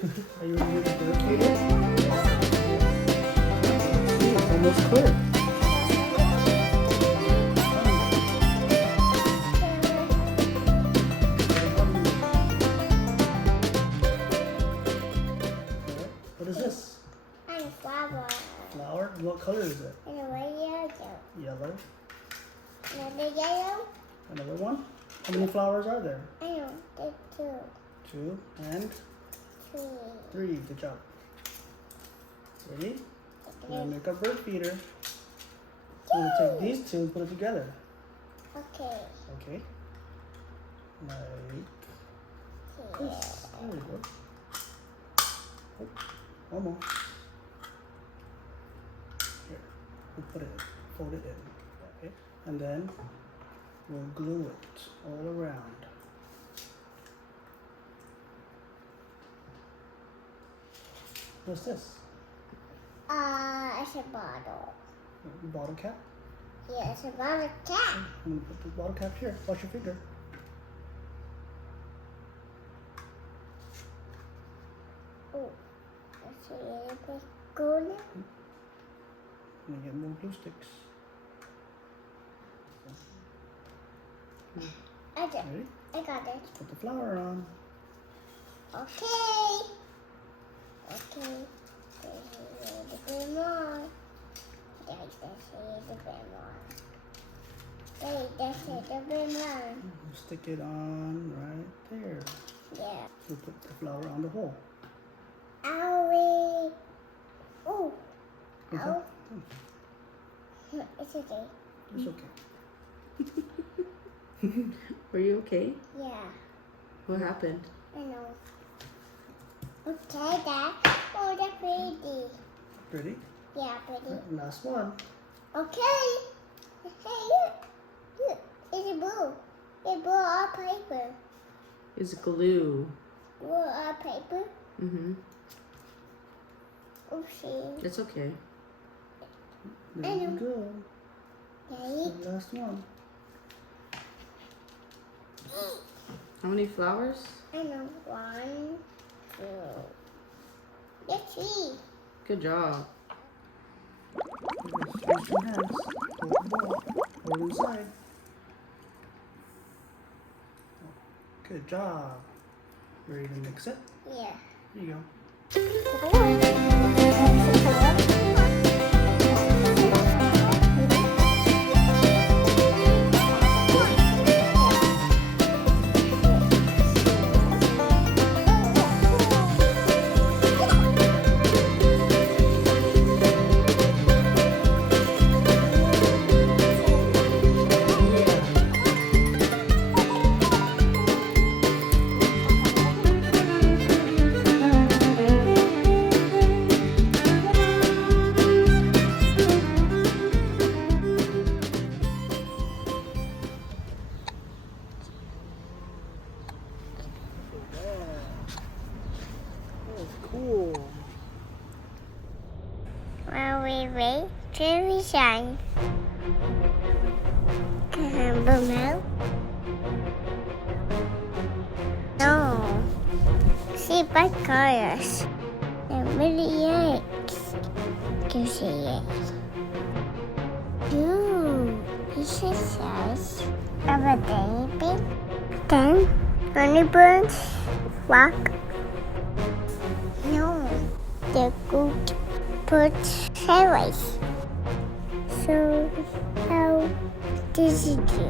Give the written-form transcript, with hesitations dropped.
Are you ready to get the bird feeder? See, it's almost clear. What is this? And a flower. Flower? What color is it? And a yellow. Yellow. Another yellow. Another one? How many flowers are there? I know, there's two. Two and three. Good job. Ready? We're gonna make a bird feeder. We're gonna take these two and put it together. Okay. Okay. Like this. There we go. Oh, almost. Here, we'll put it, fold it in. Okay. And then we'll glue it all around. What's this? It's a bottle. Bottle cap? Yeah, it's a bottle cap. I'm gonna put the bottle cap here. Watch your finger. Oh, it's a little bit golden. I'm gonna get more glue sticks. Ready? I got it. Put the flower on. Okay. Okay. There's a little bit more. There's a little bit more. There's a little bit more. Stick it on right there. Yeah. We'll put the flower on the hole. Owie. Oh. Okay. Ow. It's okay. It's okay. Were you okay? Yeah. What happened? I know. Okay, Dad. Oh, that's pretty. Ready? Yeah, pretty. Last one. Okay. Hey, look. Look. It's blue. It's blue on paper. It's glue. Blue on paper. Mm-hmm. Oopsie. It's okay. There you go. Daddy. The last one. How many flowers? I know. 1, 2. There's 3. Good job. Use your hands. Hold the ball. Hold inside. Good job. Ready to mix it? Yeah. Here you go. Cool. While we wait till we shine. Boom out. No. See bright colors. They're really eggs. Can you see it? Ooh, this is size of a baby. Then Hummingbirds walk. No, they're good birds sideways. So how does it do?